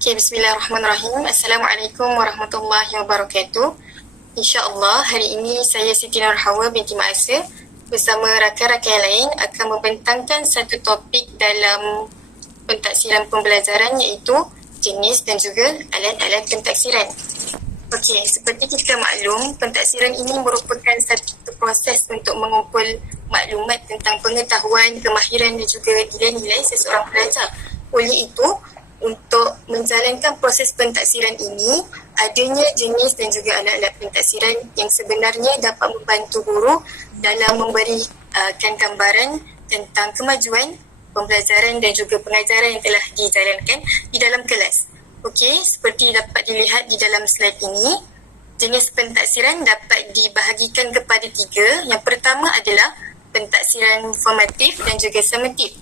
Okay, bismillahirrahmanirrahim. Assalamualaikum warahmatullahi wabarakatuh. InsyaAllah hari ini saya Siti Nurhawa binti Ma'asa bersama rakan-rakan yang lain akan membentangkan satu topik dalam pentaksiran pembelajaran iaitu jenis dan juga alat-alat pentaksiran. Okey, seperti kita maklum, pentaksiran ini merupakan satu proses untuk mengumpul maklumat tentang pengetahuan, kemahiran dan juga nilai-nilai seseorang pelajar. Oleh itu, untuk menjalankan proses pentaksiran ini, adanya jenis dan juga alat-alat pentaksiran yang sebenarnya dapat membantu guru dalam memberikan gambaran tentang kemajuan pembelajaran dan juga pengajaran yang telah dijalankan di dalam kelas. Okey, seperti dapat dilihat di dalam slide ini, jenis pentaksiran dapat dibahagikan kepada tiga. Yang pertama adalah pentaksiran formatif dan juga summatif.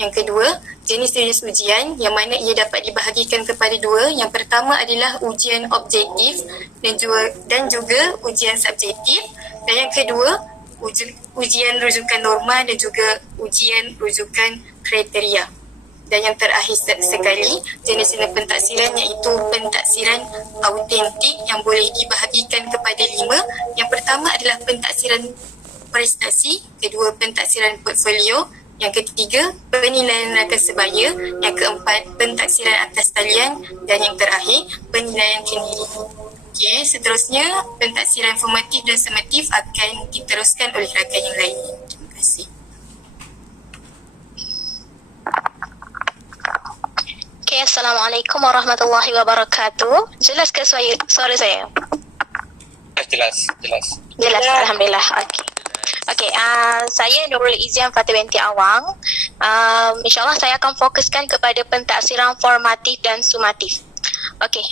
Yang kedua, jenis-jenis ujian yang mana ia dapat dibahagikan kepada dua. Yang pertama adalah ujian objektif dan juga ujian subjektif. Dan yang kedua, ujian rujukan norma dan juga ujian rujukan kriteria. Dan yang terakhir sekali, jenis-jenis pentaksiran iaitu pentaksiran autentik yang boleh dibahagikan kepada lima. Yang pertama adalah pentaksiran prestasi, kedua pentaksiran portfolio, yang ketiga penilaian rata sebaya, yang keempat pentaksiran atas talian dan yang terakhir penilaian kendiri. Okey, seterusnya pentaksiran formatif dan summatif akan diteruskan oleh rakan yang lain. Terima kasih. Okay, Assalamualaikum warahmatullahi wabarakatuh. Jelas ke suara saya? Jelas. Jelas, Alhamdulillah. Okey, saya Nurul Izian Fatih binti Awang. InsyaAllah saya akan fokuskan kepada pentaksiran formatif dan sumatif. Okey,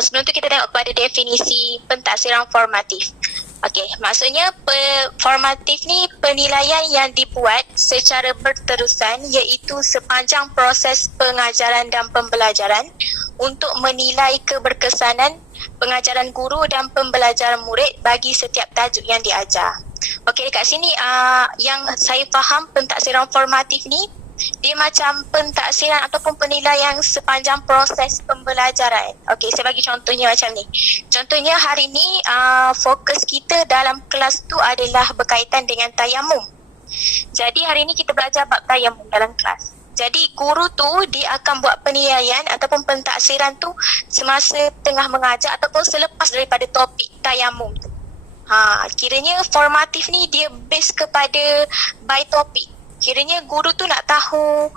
sebelum tu kita tengok kepada definisi pentaksiran formatif. Okey, maksudnya formatif ni penilaian yang dibuat secara berterusan iaitu sepanjang proses pengajaran dan pembelajaran untuk menilai keberkesanan pengajaran guru dan pembelajaran murid bagi setiap tajuk yang diajar. Okey, dekat sini yang saya faham pentaksiran formatif ni dia macam pentaksiran ataupun penilaian sepanjang proses pembelajaran. Okey, saya bagi contohnya macam ni. Contohnya hari ni fokus kita dalam kelas tu adalah berkaitan dengan tayamum. Jadi hari ni kita belajar bab tayamum dalam kelas. Jadi guru tu dia akan buat penilaian ataupun pentaksiran tu semasa tengah mengajar ataupun selepas daripada topik tayamum tu. Kiranya formatif ni dia base kepada by topik. Kiranya guru tu nak tahu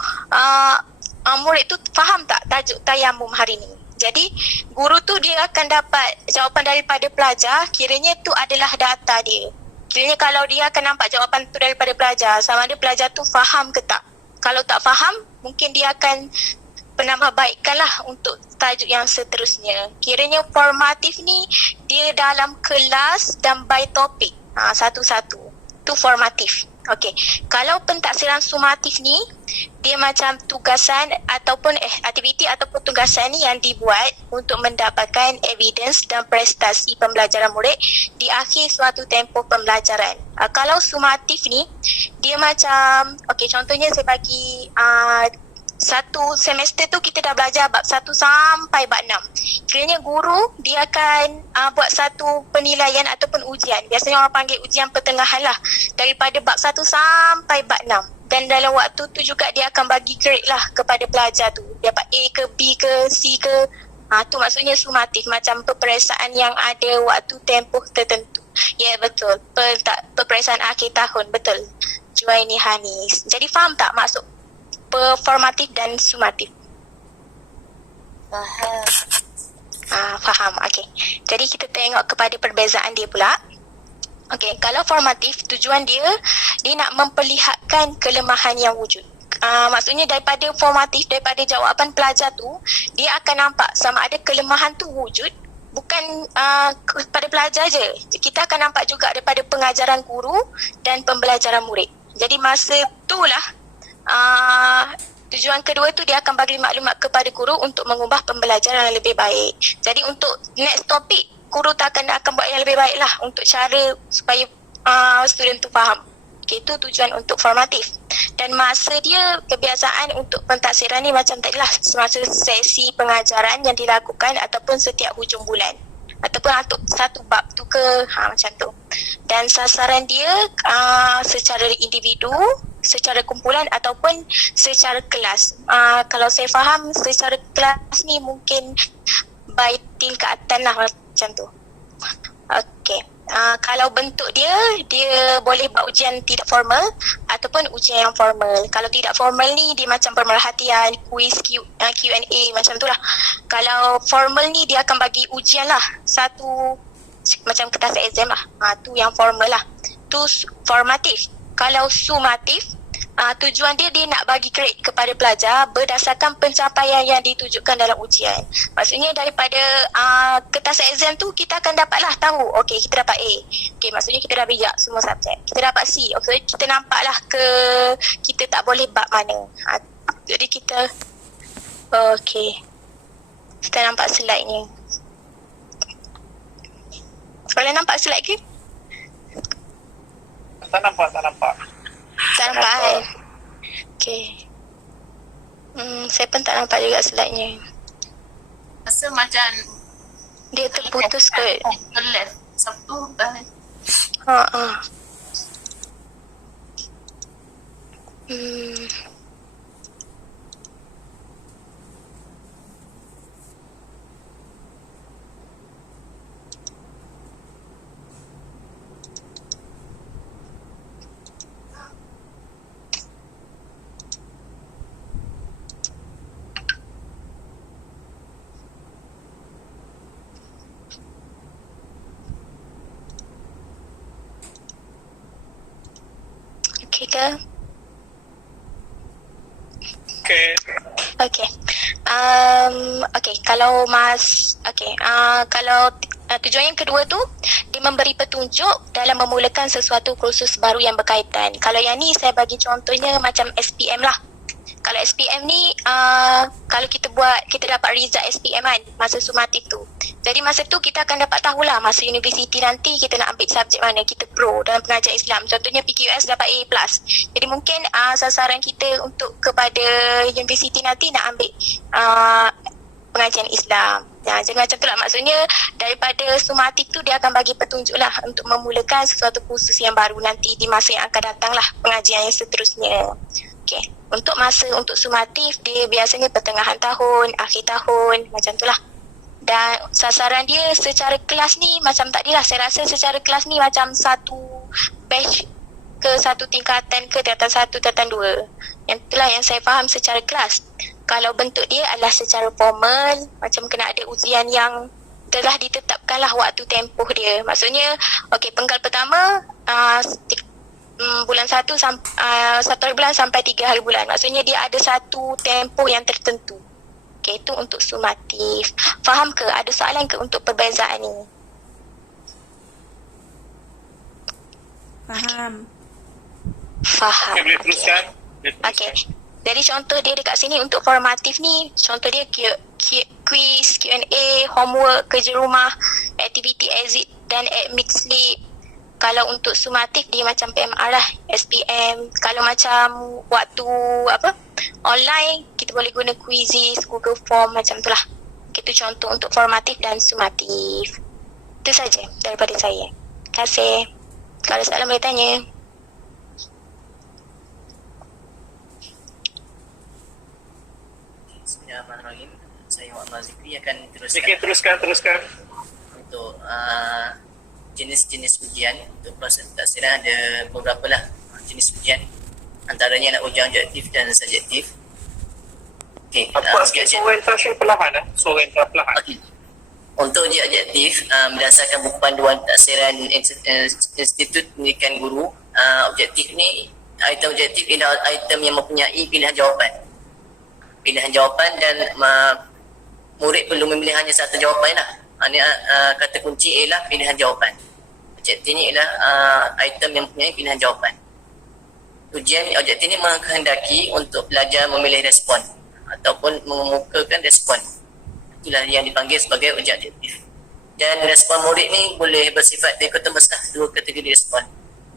murid tu faham tak tajuk tayamum hari ni. Jadi guru tu dia akan dapat jawapan daripada pelajar, kiranya tu adalah data dia. Kiranya kalau dia akan nampak jawapan tu daripada pelajar, sama ada pelajar tu faham ke tak. Kalau tak faham, mungkin dia akan penambahbaikan lah untuk tajuk yang seterusnya. Kiranya formatif ni dia dalam kelas dan by topik satu-satu. Tu formatif. Okey, kalau pentaksiran sumatif ni dia macam tugasan ataupun aktiviti ataupun tugasan yang dibuat untuk mendapatkan evidence dan prestasi pembelajaran murid di akhir suatu tempoh pembelajaran. Kalau sumatif ni dia macam contohnya saya bagi satu semester tu kita dah belajar bab 1 sampai bab 6. Kiranya guru dia akan buat satu penilaian ataupun ujian. Biasanya orang panggil ujian pertengahan lah. Daripada bab 1 sampai bab 6. Dan dalam waktu tu juga dia akan bagi grade lah kepada pelajar tu. Dapat A ke B ke C ke. Tu maksudnya sumatif. Macam peperiksaan yang ada waktu tempoh tertentu. Ya betul. Peperiksaan akhir tahun. Betul. Juwaini Hanis. Jadi faham tak maksud formatif dan sumatif? Faham. Okey. Jadi kita tengok kepada perbezaan dia pula. Okey, kalau formatif tujuan dia nak memperlihatkan kelemahan yang wujud. Maksudnya daripada formatif, daripada jawapan pelajar tu, dia akan nampak sama ada kelemahan tu wujud bukan kepada pelajar je. Kita akan nampak juga daripada pengajaran guru dan pembelajaran murid. Jadi masa itulah tujuan kedua tu dia akan bagi maklumat kepada guru untuk mengubah pembelajaran yang lebih baik. Jadi untuk next topik, guru tak akan buat yang lebih baik lah untuk cara supaya student tu faham. Okay, itu tujuan untuk formatif. Dan masa dia kebiasaan untuk pentaksiran ni macam tadilah, semasa sesi pengajaran yang dilakukan ataupun setiap hujung bulan. Ataupun untuk satu bab tu ke, macam tu. Dan sasaran dia secara individu, secara kumpulan ataupun secara kelas. Kalau saya faham secara kelas ni mungkin by tingkatan lah macam tu. Okey. Kalau bentuk dia boleh buat ujian tidak formal ataupun ujian yang formal. Kalau tidak formal ni dia macam pemerhatian, quiz, Q&A macam tu lah. Kalau formal ni dia akan bagi ujian lah, satu macam kertas exam lah. Tu yang formal lah. Tu formatif. Kalau sumatif, tujuan dia nak bagi grade kepada pelajar berdasarkan pencapaian yang ditujukan dalam ujian. Maksudnya daripada kertas exam tu kita akan dapatlah tahu, okey kita dapat A. Okey, maksudnya kita dah bijak semua subjek. Kita dapat C. Okey, kita nampaklah kita tak boleh bab mana. Jadi kita okey. Kita nampak slide ni. Boleh nampak slide ke? Tak nampak. Tak nampak kan? Okay. Saya pun tak nampak juga slide-nya. Rasa macam Dia terputus ke? ke left. Satu dah. Okay ke? Okay. Okay. Okay, kalau kalau tujuan yang kedua tu dia memberi petunjuk dalam memulakan sesuatu kursus baru yang berkaitan. Kalau yang ni saya bagi contohnya macam SPM lah. Kalau SPM ni kalau kita dapat result SPM kan masa sumatif tu. Jadi masa tu kita akan dapat tahulah masa universiti nanti kita nak ambil subjek mana, kita pro dalam pengajaran Islam. Contohnya PQS dapat A+. Jadi mungkin sasaran kita untuk kepada universiti nanti nak ambil pengajian Islam. Jadi macam tu lah, maksudnya daripada sumatif tu dia akan bagi petunjuk lah untuk memulakan sesuatu kursus yang baru nanti di masa yang akan datang lah, pengajian yang seterusnya. Okay. Untuk masa untuk sumatif dia biasanya pertengahan tahun, akhir tahun, macam tu lah. Dan sasaran dia secara kelas ni macam tadi lah, saya rasa secara kelas ni macam satu batch ke satu tingkatan ke tingkatan 1, tingkatan 2. Yang itulah yang saya faham secara kelas. Kalau bentuk dia adalah secara formal, macam kena ada ujian yang telah ditetapkan lah waktu tempoh dia. Maksudnya, okey, penggal pertama bulan 1 hari bulan sampai 3 hari bulan. Maksudnya dia ada satu tempoh yang tertentu. Okey, itu untuk sumatif. Faham ke? Ada soalan ke untuk perbezaan ni? Faham. Faham. Okay, boleh teruskan. Okey. Jadi contoh dia dekat sini untuk formatif ni, contoh dia quiz, Q&A, homework, kerja rumah, activity exit dan admit slip. Kalau untuk sumatif dia macam PMR lah, SPM. Kalau macam waktu online, kita boleh guna quizzes, Google Form macam tu lah. Itu contoh untuk formatif dan sumatif. Itu saja daripada saya. Terima kasih. Kalau ada soalan boleh tanya. Bismillahirrahmanirrahim. Saya Muhammad Zikri akan Teruskan. untuk jenis-jenis ujian. Untuk proses taksiran ada beberapa lah jenis ujian. Antaranya nak ujian objektif dan subjektif. Okey, Orientasi perlahan perlahan. Okey. Untuk ujian objektif berdasarkan buku panduan taksiran Institut Pendidikan Guru, objektif ni, item objektif ialah item yang mempunyai pilihan jawapan dan murid perlu memilih hanya satu jawapan lah. Kata kunci ialah pilihan jawapan. Objektif ni ialah item yang mempunyai pilihan jawapan. Ujian objektif ni menghendaki untuk pelajar memilih respon ataupun mengemukakan respon. Itulah yang dipanggil sebagai ujian objektif. Dan respon murid ni boleh bersifat dikotomis lah, dua kategori respon.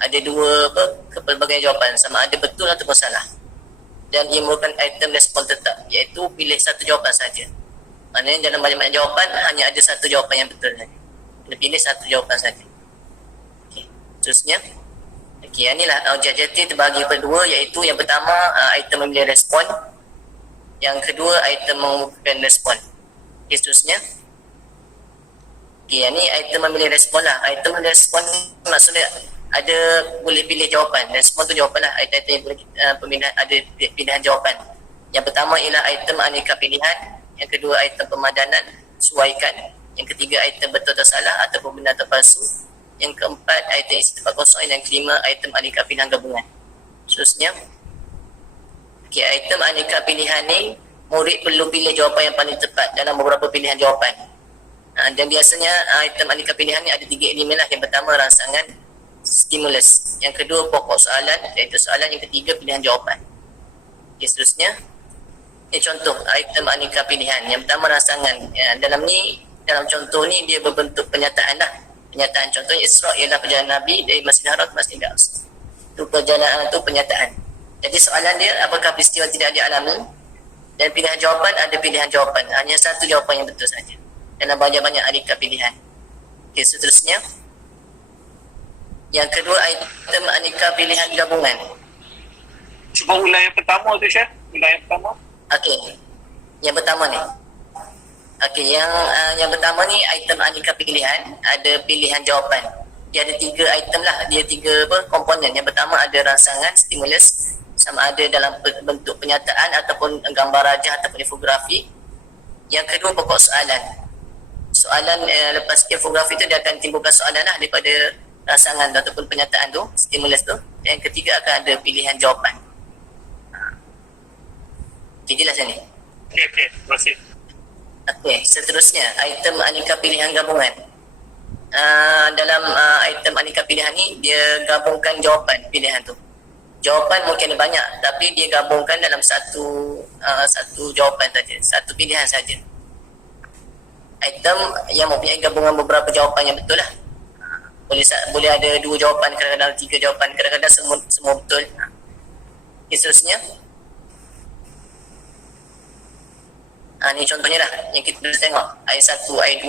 ada dua pelbagai jawapan, sama ada betul ataupun salah. Dan ia merupakan item respon tetap, iaitu pilih satu jawapan saja. Maknanya dalam banyak-banyak jawapan hanya ada satu jawapan yang betul saja. Kena pilih satu jawapan saja. Okey, terusnya. Okey, inilah objektif terbagi kepada dua, iaitu yang pertama item memilih respon, yang kedua item mengumpulkan respon. Okey, seterusnya. Okey, ini item memilih respon lah. Item memilih respon maksudnya ada boleh pilih jawapan. Respon tu jawapan lah. Item yang boleh pemilihan, ada pilihan jawapan. Yang pertama ialah item aneka pilihan. Yang kedua item pemadanan, sesuaikan. Yang ketiga item betul atau salah ataupun benar atau palsu. Yang keempat item isi tempat kosong. Dan kelima item aneka pilihan gabungan. Seterusnya. Okey, item aneka pilihan ni murid perlu pilih jawapan yang paling tepat dalam beberapa pilihan jawapan. Dan biasanya item aneka pilihan ni ada 3 elemen lah. Yang pertama rangsangan, stimulus. Yang kedua pokok soalan, iaitu soalan. Yang ketiga pilihan jawapan. Okay, seterusnya. Ini contoh item aneka pilihan. Yang pertama rangsangan. Dalam contoh ni dia berbentuk pernyataan lah. Pernyataan contohnya Isra' ialah perjalanan Nabi dari Masjidil Haram ke Masjidil Aqsa. Itu perjalanan tu pernyataan. Jadi soalan dia, apakah peristiwa tidak dialami? Dan pilihan jawapan, ada pilihan jawapan. Hanya satu jawapan yang betul saja dalam banyak-banyak aneka pilihan. Okay, seterusnya. Yang kedua item aneka pilihan gabungan. Cuba ulang yang pertama tu, Syah. Ulang yang pertama. Okey. Yang pertama ni. Okey, yang pertama ni item aneka pilihan, ada pilihan jawapan. Dia ada 3 item lah. Dia 3 komponen. Yang pertama ada rangsangan, stimulus, sama ada dalam bentuk pernyataan ataupun gambar rajah ataupun infografi. Yang kedua pokok soalan. Soalan lepas infografi tu dia akan timbulkan soalan lah daripada rangsangan ataupun pernyataan tu, stimulus tu. Yang ketiga akan ada pilihan jawapan. Okay, jelas ni? Okey, terima kasih. Okey, seterusnya item aneka pilihan gabungan. Dalam item aneka pilihan ni dia gabungkan jawapan pilihan tu. Jawapan mungkin ada banyak, tapi dia gabungkan dalam satu jawapan saja, satu pilihan saja. Item yang mempunyai gabungan beberapa jawapan yang betul lah. Boleh ada 2 jawapan, kadang-kadang 3 jawapan, kadang-kadang semua betul. Okay, seterusnya. Ni contohnya lah yang kita boleh tengok. I1, I2,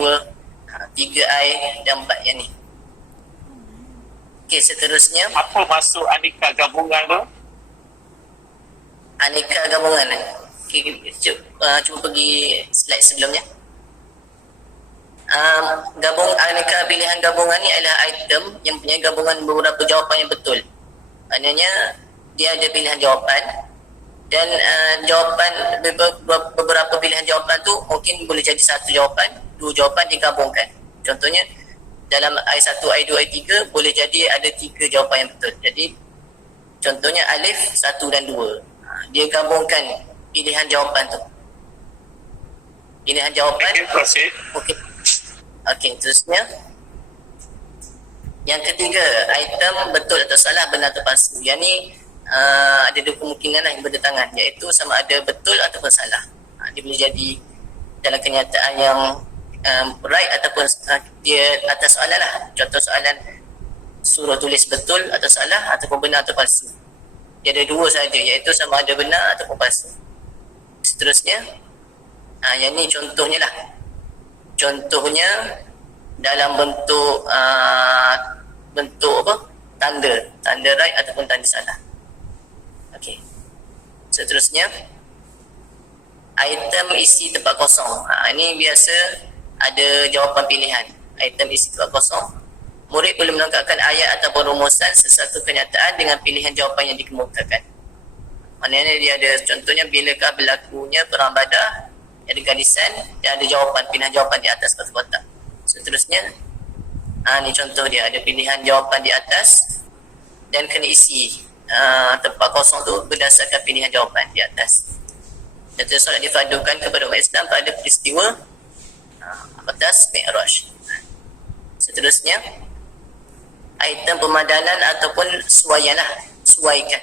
3I dan 4 yang ni. Okey, seterusnya. Apa maksud aneka gabungan tu? Aneka gabungan. Okey, cuba pergi slide sebelumnya. Aneka pilihan gabungan ni adalah item yang punya gabungan beberapa jawapan yang betul. Maknanya dia ada pilihan jawapan dan jawapan beberapa pilihan jawapan tu mungkin boleh jadi satu jawapan, 2 jawapan digabungkan. Contohnya dalam I1, I2, I3 boleh jadi ada 3 jawapan yang betul. Jadi contohnya alif 1 dan 2. Dia gabungkan pilihan jawapan tu. Pilihan jawapan. Terima kasih. Okey, terusnya. Yang ketiga, item betul atau salah, benar atau palsu. Yang ni ada 2 kemungkinan lah yang bertentangan, iaitu sama ada betul ataupun salah. Dia boleh jadi dalam kenyataan yang right ataupun dia atas soalan lah. Contoh soalan suruh tulis betul atau salah ataupun benar atau palsu. Dia ada 2 saja, iaitu sama ada benar ataupun palsu. Seterusnya, yang ni contohnya lah. Contohnya dalam bentuk tanda right ataupun tanda salah. Okey. Seterusnya, item isi tempat kosong. Ini biasa ada jawapan pilihan. Item isi tempat kosong. Murid perlu melengkapkan ayat ataupun rumusan sesuatu kenyataan dengan pilihan jawapan yang dikemukakan. Maknanya dia ada contohnya, bilakah berlakunya perang Badar, ada garisan dan ada jawapan, pilihan jawapan di atas kotak-kotak. Seterusnya, ni contoh dia, ada pilihan jawapan di atas dan kena isi tempat kosong tu berdasarkan pilihan jawapan di atas. Dan solat difadukan kepada umat Islam pada peristiwa atas Mi'raj. Seterusnya, item pemadanan ataupun suaian lah, suaikan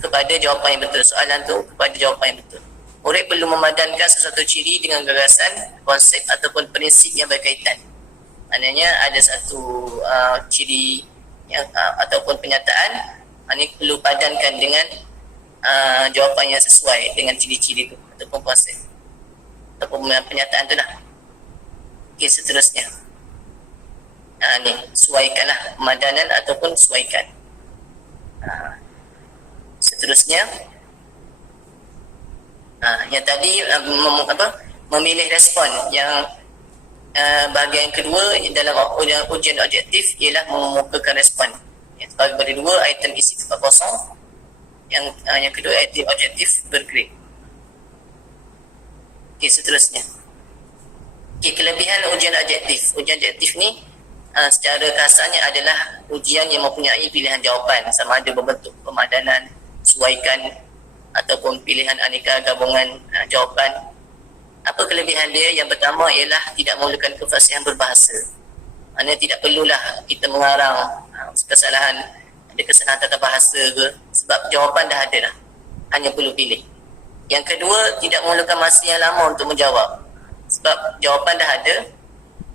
kepada jawapan yang betul. Soalan tu kepada jawapan yang betul. Murid perlu memadankan sesuatu ciri dengan gagasan, konsep ataupun prinsip yang berkaitan. Maknanya ada satu ciri yang ataupun penyataan ini perlu padankan dengan jawapan yang sesuai dengan ciri-ciri itu ataupun proses ataupun penyataan tu lah. Okey, seterusnya ni sesuaikanlah pemadanan ataupun sesuaikan. Seterusnya yang tadi memilih respon. Yang bahagian kedua dalam ujian objektif ialah mengemukakan respon. Yang bagi dua, item isi tempat kosong. Yang kedua, item objektif bergrade. Okey, seterusnya. Okey, kelebihan ujian objektif. Ujian objektif ni secara kasarnya adalah ujian yang mempunyai pilihan jawapan, sama ada berbentuk pemadanan, sesuaikan ataupun pilihan aneka gabungan jawapan. Apa kelebihan dia? Yang pertama ialah tidak memerlukan kefasihan berbahasa. Maksudnya tidak perlulah kita mengarang kesalahan, ada kesalahan tata bahasa ke, sebab jawapan dah ada dah, hanya perlu pilih. Yang kedua, tidak memerlukan masa yang lama untuk menjawab, sebab jawapan dah ada.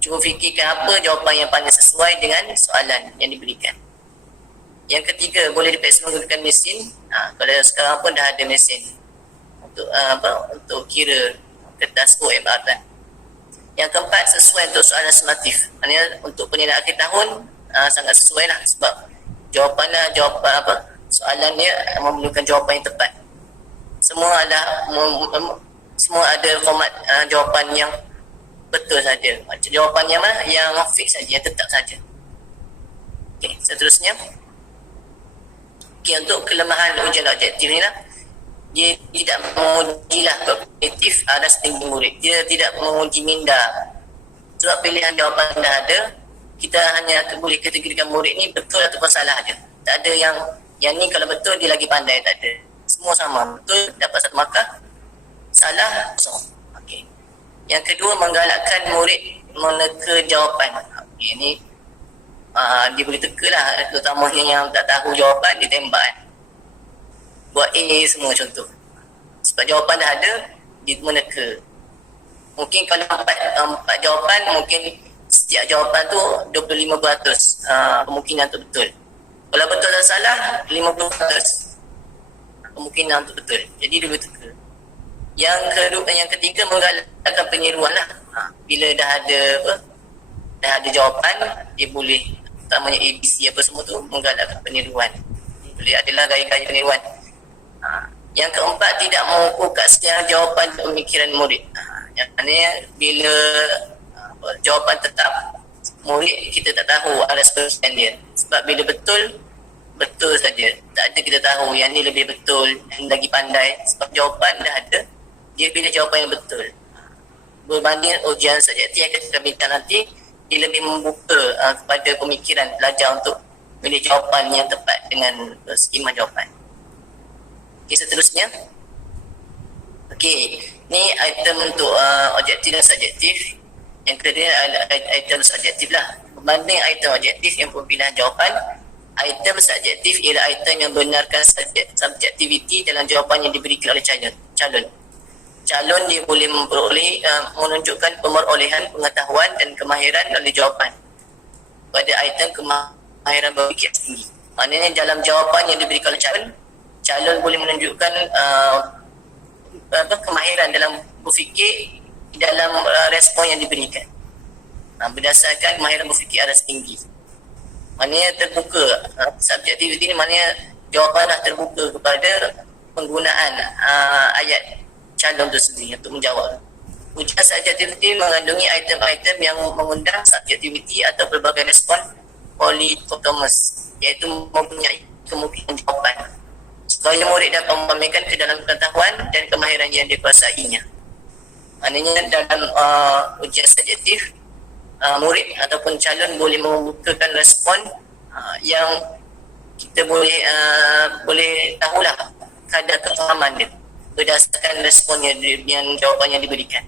Cuba fikirkan apa jawapan yang paling sesuai dengan soalan yang diberikan. Yang ketiga, boleh dipaksa menggunakan mesin. Kalau sekarang pun dah ada mesin untuk untuk kira kertas OMR kan. Yang keempat, sesuai untuk soalan sumatif. Maksudnya untuk penilaian akhir tahun sangat sesuai lah, sebab jawapan soalan dia memerlukan jawapan yang tepat. Semua ada format jawapan yang betul saja. Macam jawapan yang mana? Yang fix saja, yang tetap saja. Okey, seterusnya. Okey, untuk kelemahan ujian objektif ni lah, dia tidak mengujilah kognitif aras tinggi murid. Dia tidak menguji minda. Sebab pilihan jawapan dah ada, kita hanya boleh kategorikan murid ni betul ataupun salah aja. Tak ada yang ni kalau betul dia lagi pandai, tak ada. Semua sama. Betul dapat 1 markah, salah kosong. Okey. Yang kedua, menggalakkan murid meneka jawapan. Okey, ni dia boleh teka lah, terutamanya yang tak tahu jawapan, dia tembak kan. Buat A semua contoh. Sebab jawapan dah ada, dia meneka. Mungkin kalau 4 jawapan, mungkin setiap jawapan tu 25% kemungkinan tu betul. Kalau betul dan salah, 50% kemungkinan tu betul. Jadi dia boleh teka. Yang ketiga, menggalakkan peniruan lah. Bila dah ada jawapan, dia boleh, utamanya ABC apa semua tu, menggalakkan peniruan. Boleh adalah gaya-gaya peniruan. Yang keempat, tidak mengukur secara jawapan pemikiran murid. Yang maknanya bila jawapan tetap, murid kita tak tahu aras pemikiran dia. Sebab bila betul saja. Tak ada kita tahu yang ni lebih betul, yang lagi pandai. Sebab jawapan dah ada, dia pilih jawapan yang betul. Berbanding ujian subjektif yang kita bincang nanti, dia lebih membuka kepada pemikiran pelajar untuk pilih jawapan yang tepat dengan skema jawapan. Okey, seterusnya. Okey, ni item untuk objektif dan subjektif. Yang kedua adalah item subjektif lah. Berbanding item objektif yang pilihan jawapan, item subjektif ialah item yang benarkan subjektiviti dalam jawapan yang diberikan oleh calon. Calon dia boleh menunjukkan pemerolehan pengetahuan dan kemahiran oleh jawapan pada item kemahiran berfikir tinggi. Maknanya dalam jawapan yang diberikan oleh calon boleh menunjukkan kemahiran dalam berfikir dalam respon yang diberikan. Berdasarkan kemahiran berfikir aras tinggi. Maknanya terbuka. Subjektiviti ni maknanya jawapan dah terbuka kepada penggunaan ayat calon tu sendiri untuk menjawab. Ujian subjektiviti mengandungi item-item yang mengundang subjektiviti atau pelbagai respon polikotomus, iaitu mempunyai kemungkinan jawapan supaya murid dapat memamerkan ke dalam pengetahuan dan kemahiran yang dikuasainya. Maknanya dalam ujian subjektif, murid ataupun calon boleh membukakan respon yang kita boleh tahulah kadar kefahaman dia berdasarkan respon yang jawapan yang diberikan.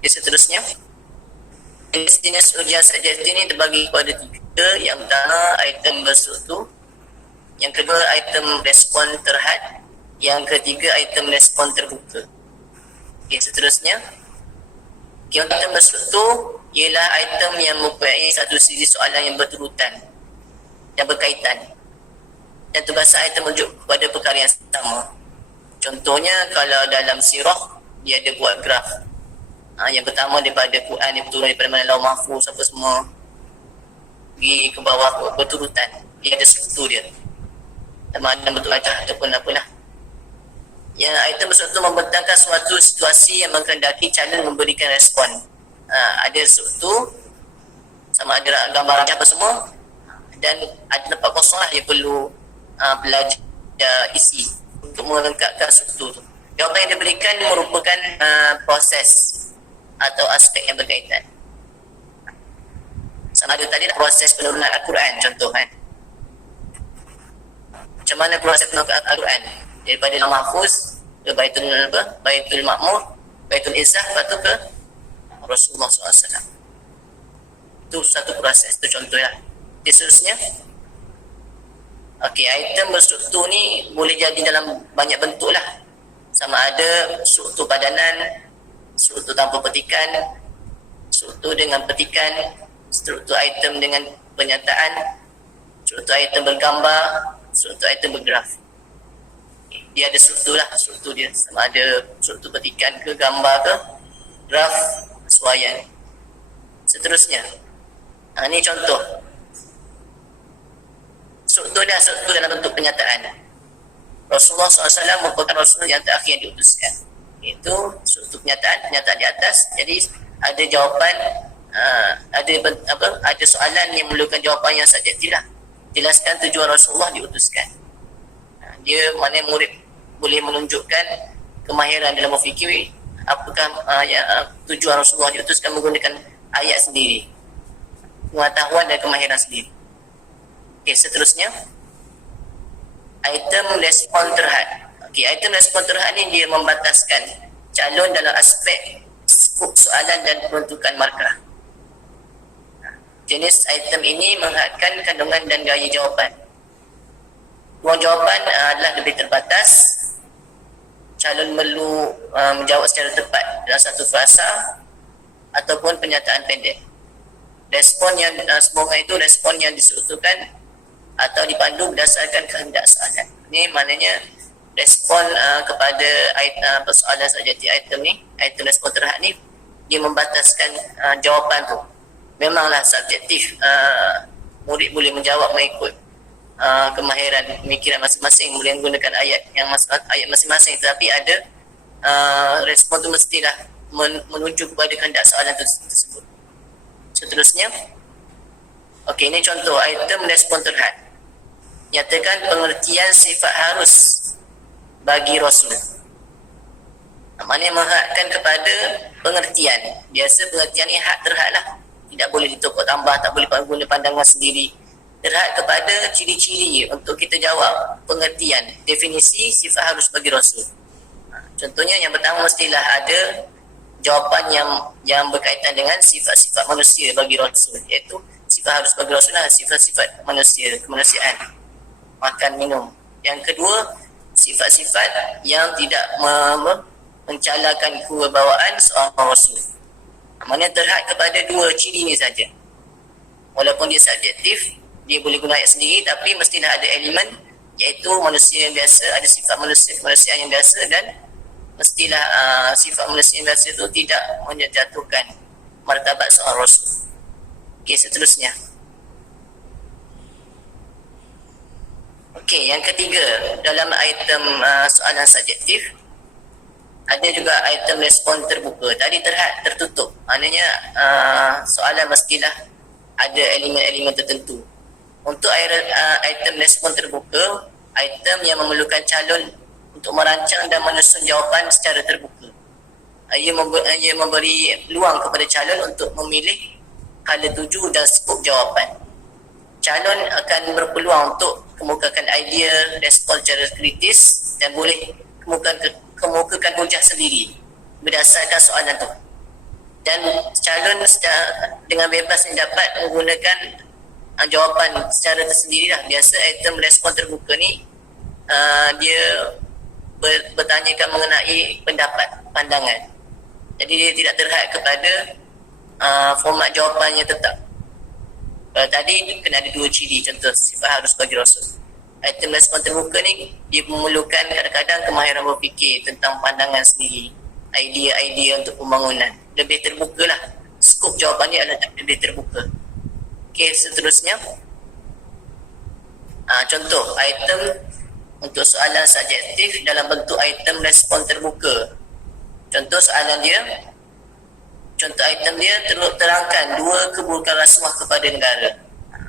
Okay, seterusnya, jenis ujian subjektif ini terbagi kepada 3. Yang pertama, item bersuatu. Yang kedua, item respon terhad. Yang ketiga, item respon terbuka. Okay, seterusnya, Okay, untuk item berstruktur ialah item yang mempunyai satu siri soalan yang berturutan dan berkaitan, dan tugasan item merujuk kepada perkara yang sama. Contohnya kalau dalam sirah dia ada buat graf. Yang pertama daripada Quran, dia turun daripada mana Lauh Mahfuz apa semua pergi ke bawah berturutan. Dia ada struktur dia, sama ada bentuk ajah ataupun apalah. Yang item berstruktur membentangkan suatu situasi yang menghendaki calon memberikan respon. Ada struktur, sama ada gambar apa semua, dan ada tempat kosong lah yang perlu pelajar isi untuk melengkapkan struktur tu. Jawapan yang diberikan merupakan proses atau aspek yang berkaitan. Sama ada tadi proses penurunan Al-Quran contoh kan. Macam mana proses penurunan Al-Quran? Daripada Lauh Mahfuz ke Baitul Ma'mur, Baitul Izzah, lepas tu ke Rasulullah SAW. Itu satu proses, itu contohnya. Seterusnya, okey, item berstruktur ni boleh jadi dalam banyak bentuk lah. Sama ada struktur padanan, struktur tanpa petikan, struktur dengan petikan, struktur item dengan pernyataan, struktur item bergambar, struktur item bergraf. Dia ada struktur lah, struktur dia sama ada struktur petikan ke gambar ke graf, suaian. Seterusnya, ini contoh struktur dia, struktur dalam bentuk pernyataan. Rasulullah SAW merupakan Rasul yang terakhir yang diutuskan. Itu struktur pernyataan di atas. Jadi ada jawapan, ada soalan yang memerlukan jawapan yang subjektif lah. Jelaskan tujuan Rasulullah diutuskan. Dia mana murid boleh menunjukkan kemahiran dalam berfikir, apakah tujuan Rasulullah diutuskan menggunakan ayat sendiri, pengetahuan dan kemahiran sendiri. Okey, seterusnya item respon terhad. Okey, item respon terhad ni dia membataskan calon dalam aspek skop soalan dan peruntukan markah. Jenis item ini menghadkan kandungan dan gaya jawapan. Ruang jawapan adalah lebih terbatas. Calon perlu menjawab secara tepat dalam satu frasa ataupun pernyataan pendek. Respon yang semoga itu respon yang distrukturkan atau dipandu berdasarkan kehendak soalan. Ini maknanya respon kepada persoalan subjektif item ni, item respon terhad ni, dia membataskan jawapan tu. Memanglah subjektif, murid boleh menjawab mengikut kemahiran pemikiran masing-masing, boleh menggunakan ayat masing-masing, tetapi ada respon tu mestilah menuju kepada kehendak soalan tersebut. Seterusnya, okey, ini contoh item respon terhad. Nyatakan pengertian sifat harus bagi Rasul. Maknanya menghadkan kepada pengertian. Biasa pengertian ni had terhad lah, tidak boleh ditokok tambah, tak boleh guna pandangan sendiri. Terhad kepada ciri-ciri untuk kita jawab pengertian, definisi sifat harus bagi Rasul. Contohnya yang pertama mestilah ada jawapan yang berkaitan dengan sifat-sifat manusia bagi Rasul, iaitu sifat harus bagi Rasul lah sifat-sifat manusia, kemanusiaan, makan, minum. Yang kedua, sifat-sifat yang tidak mencalakan kewibawaan seorang Rasul. Maknanya terhad kepada dua ciri ni saja. Walaupun dia subjektif, dia boleh guna ayat sendiri, tapi mestilah ada elemen, iaitu manusia yang biasa, ada sifat kemanusiaan yang biasa, dan mestilah sifat manusia yang biasa itu tidak menjatuhkan martabat seorang Rasul. Okey, seterusnya. Okey, yang ketiga, dalam item soalan subjektif, ada juga item respon terbuka. Tadi terhad tertutup. Maknanya soalan mestilah ada elemen-elemen tertentu. Untuk item respon terbuka, item yang memerlukan calon untuk merancang dan menyusun jawapan secara terbuka. Ia memberi peluang kepada calon untuk memilih hala tuju dan skop jawapan. Calon akan berpeluang untuk kemukakan idea, respon secara kritis, dan boleh kemukakan hujah sendiri berdasarkan soalan tu. Dan calon dengan bebas yang dapat menggunakan jawapan secara tersendiri lah. Biasa item respon terbuka ni dia bertanyakan mengenai pendapat, pandangan. Jadi dia tidak terhad kepada format jawapan yang tetap. Kalau tadi kena ada 2 ciri, contoh sifat harus bagi rasul. Item respon terbuka ni dia memerlukan kadang-kadang kemahiran berfikir tentang pandangan sendiri, idea-idea untuk pembangunan. Lebih terbuka lah. Skop jawapan dia adalah lebih terbuka. Okey, seterusnya. Contoh, item untuk soalan subjektif dalam bentuk item respon terbuka. Contoh soalan dia, contoh item dia terangkan 2 keburukan rasuah kepada negara.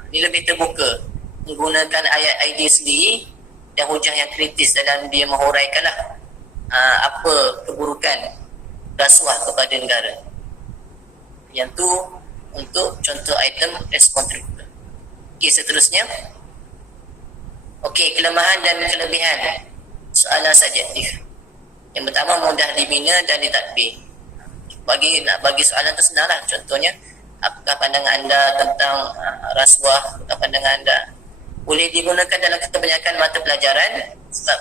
Ini lebih terbuka, menggunakan ayat idea sendiri dan hujah yang kritis dalam dia menghuraikanlah apa keburukan rasuah kepada negara. Yang tu untuk contoh item respon terbuka. Okey, seterusnya. Okey, kelemahan dan kelebihan soalan subjektif. Yang pertama, mudah dibina dan ditadbir. Nak bagi soalan tu senanglah. Contohnya, apakah pandangan anda tentang rasuah? Apakah pandangan anda? Boleh digunakan dalam kebanyakan mata pelajaran sebab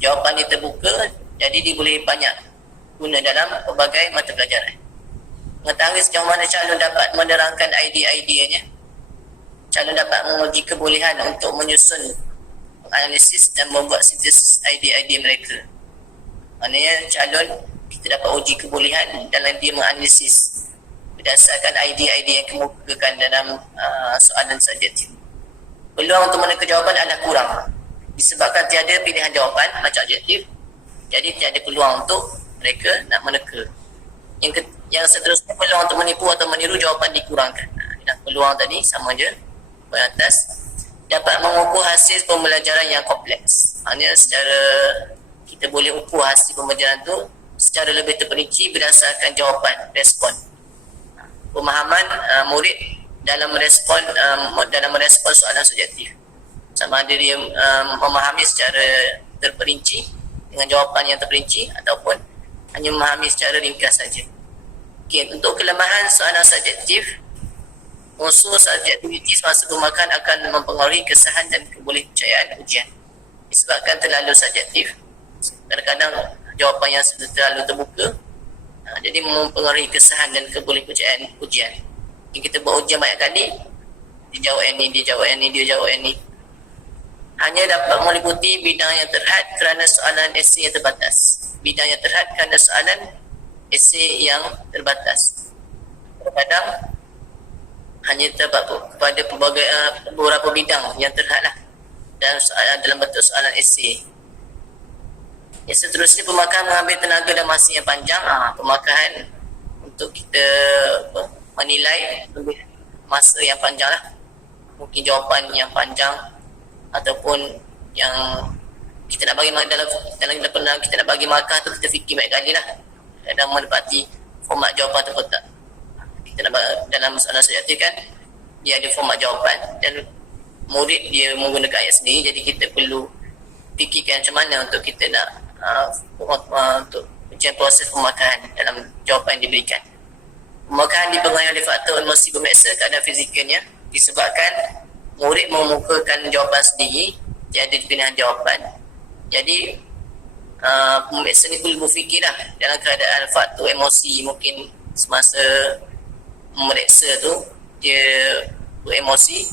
jawapan dia terbuka, jadi dia boleh banyak guna dalam pelbagai mata pelajaran. Mengetahui sejauh mana calon dapat menerangkan idea-ideanya, calon dapat menguji kebolehan untuk menyusun analisis dan membuat sintesis idea-idea mereka. Maknanya calon kita dapat uji kebolehan dalam dia menganalisis berdasarkan idea-idea yang kemukakan dalam soalan subjektif. Peluang untuk meneka jawapan adalah kurang disebabkan tiada pilihan jawapan macam objektif, jadi tiada peluang untuk mereka nak meneka. Yang seterusnya, peluang untuk menipu atau meniru jawapan dikurangkan. Peluang tadi sama je pada atas. Dapat mengukur hasil pembelajaran yang kompleks. Maknanya secara kita boleh ukur hasil pembelajaran tu secara lebih terperinci berdasarkan jawapan, respon. Pemahaman murid dalam merespon soalan subjektif. Sama ada dia memahami secara terperinci dengan jawapan yang terperinci ataupun hanya memahami secara ringkas saja. Okey, untuk kelemahan soalan subjektif, unsur subjektiviti semasa pemakan akan mempengaruhi kesahan dan kebolehpercayaan ujian. Disebabkan terlalu subjektif, kadang-kadang jawapan yang sudah terlalu terbuka, jadi mempengaruhi kesahan dan kebolehpercayaan ujian. Yang kita buat ujian banyak kali, dia jawab yang ni, dia jawab yang ni, dia jawab yang ni. Hanya dapat meliputi bidang yang terhad kerana soalan esei yang terbatas. Bidang yang terhad kerana soalan esei yang terbatas. Kadang-kadang hanya terdapat kepada beberapa bidang yang terhad lah dalam bentuk soalan esei. Yang seterusnya, pemakahan mengambil tenaga dan masa yang panjang. Pemakahan untuk kita menilai lebih masa yang panjang lah. Mungkin jawapan yang panjang ataupun yang kita nak bagi dalam kita nak bagi markah tu kita fikir banyak kali lah dalam menepati format jawapan tu tak. Kita nak dalam soalan subjektif kan dia ada format jawapan dan murid dia menggunakan ayat sendiri, jadi kita perlu fikirkan macam mana untuk kita nak untuk ujian proses pemakahan dalam jawapan yang diberikan. Pemakahan dipengaruhi oleh faktor emosi pemeriksa keadaan fizikalnya disebabkan murid memukakan jawapan sendiri, tiada pilihan jawapan. Jadi pemeriksa ni perlu berfikirlah dalam keadaan faktor emosi. Mungkin semasa memeriksa tu dia beremosi,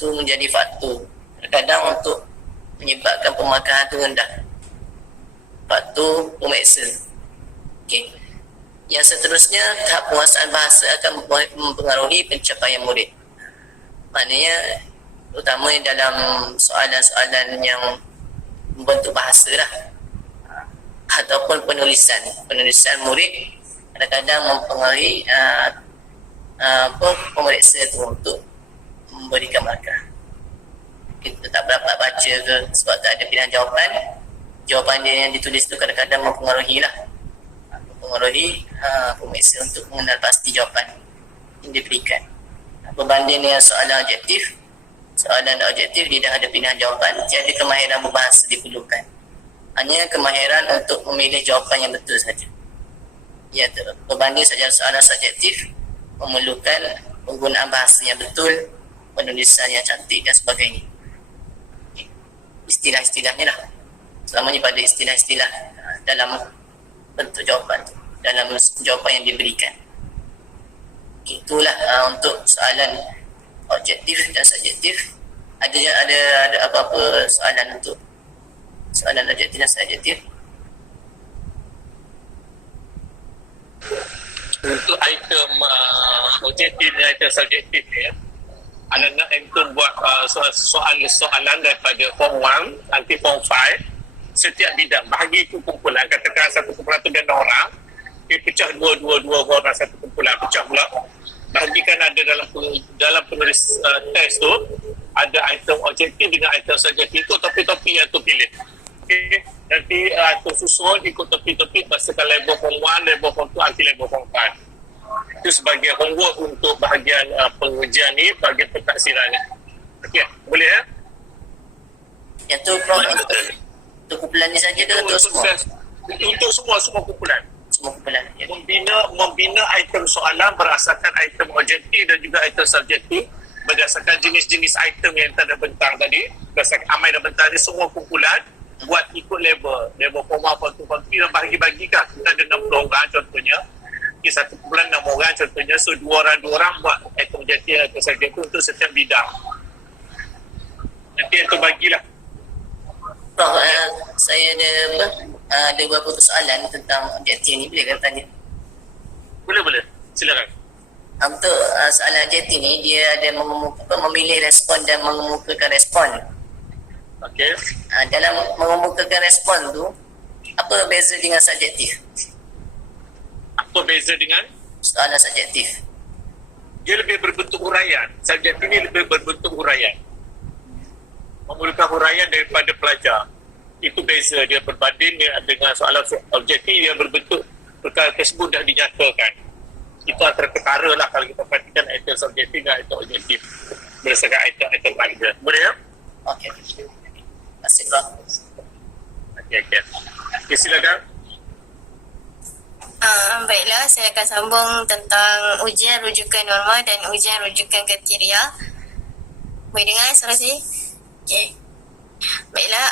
tu menjadi faktor kadang untuk menyebabkan pemakahan tu rendah. Faktor pemeriksa. Okey. Yang seterusnya, tahap penguasaan bahasa akan mempengaruhi pencapaian murid. Maknanya terutama dalam soalan-soalan yang membentuk bahasa lah ataupun penulisan murid kadang-kadang mempengaruhi pemeriksa tu untuk memberikan markah. Kita tak berapa baca ke sebab tak ada pilihan jawapan dia yang ditulis tu kadang-kadang mempengaruhi pemeriksa untuk mengenal pasti jawapan yang diberikan. Berbanding dengan soalan objektif dia dah ada pilihan jawapan, tiada kemahiran berbahasa diperlukan, hanya kemahiran untuk memilih jawapan yang betul saja. Ya, berbanding saja soalan subjektif memerlukan penggunaan bahasa yang betul, penulisan yang cantik dan sebagainya. Istilah-istilahnya lah, selamanya pada istilah-istilah dalam bentuk jawapan tu, dalam jawapan yang diberikan. Itulah untuk soalan objektif dan subjektif. Ada apa-apa soalan untuk soalan objektif dan subjektif? Untuk item objektif dan item subjektif ni ya, anak-anak itu buat soalan daripada form 1 nanti form 5, setiap bidang bahagi itu kumpulan, katakan satu kumpulan tu 6 orang, pecah dua orang satu kumpulan, pecah pula, bahagikan ada dalam penulis test tu ada item objektif dengan item subjektif tu, topi-topi yang tu pilih. Okay. Nanti tu susun ikut topi-topi berdasarkan level form 1, level form 2, nanti level form 5. Itu sebagai homework untuk bahagian pengujian ni, bahagian pentaksiran ni. Okey, boleh ya? Yang tu Prof, untuk kumpulan ni saja ke untuk semua? Untuk semua kumpulan. Semua kumpulan. Ya. Membina item soalan berdasarkan item objektif dan juga item subjektif, berdasarkan jenis-jenis item yang kita dah bentang tadi, berdasarkan amal dah bentang ni, semua kumpulan buat ikut level form 1, form 2, form 3 dan bahagi-bagikan. Kita ada 60 orang contohnya, satu kumpulan 6 orang contohnya, so 2 orang buat item objektif atau subjektif untuk setiap bidang. Nanti yang terbagilah. Prof, saya ada beberapa soalan tentang objektif ni, boleh kan tanya? Boleh, silakan. Untuk soalan objektif ni, dia ada memilih respon dan mengemukakan respon. Okey. Dalam mengemukakan respon tu, apa beza dengan subjektif? Apa beza dengan? Soalan subjektif. Dia lebih berbentuk huraian. Subjektif ni lebih berbentuk huraian. Memerlukan huraian daripada pelajar. Itu beza dia berbanding dengan soalan objektif, dia berbentuk perkara tersebut dah dinyatakan. Itu antara perkara lah kalau kita perhatikan item subjektif dan item objektif berdasarkan item pada. Boleh ya? Okey. Terima kasih Prof. Okey, silakan. Baiklah, saya akan sambung tentang ujian rujukan norma dan ujian rujukan kriteria. Boleh dengar suara saya? Okey. Baiklah,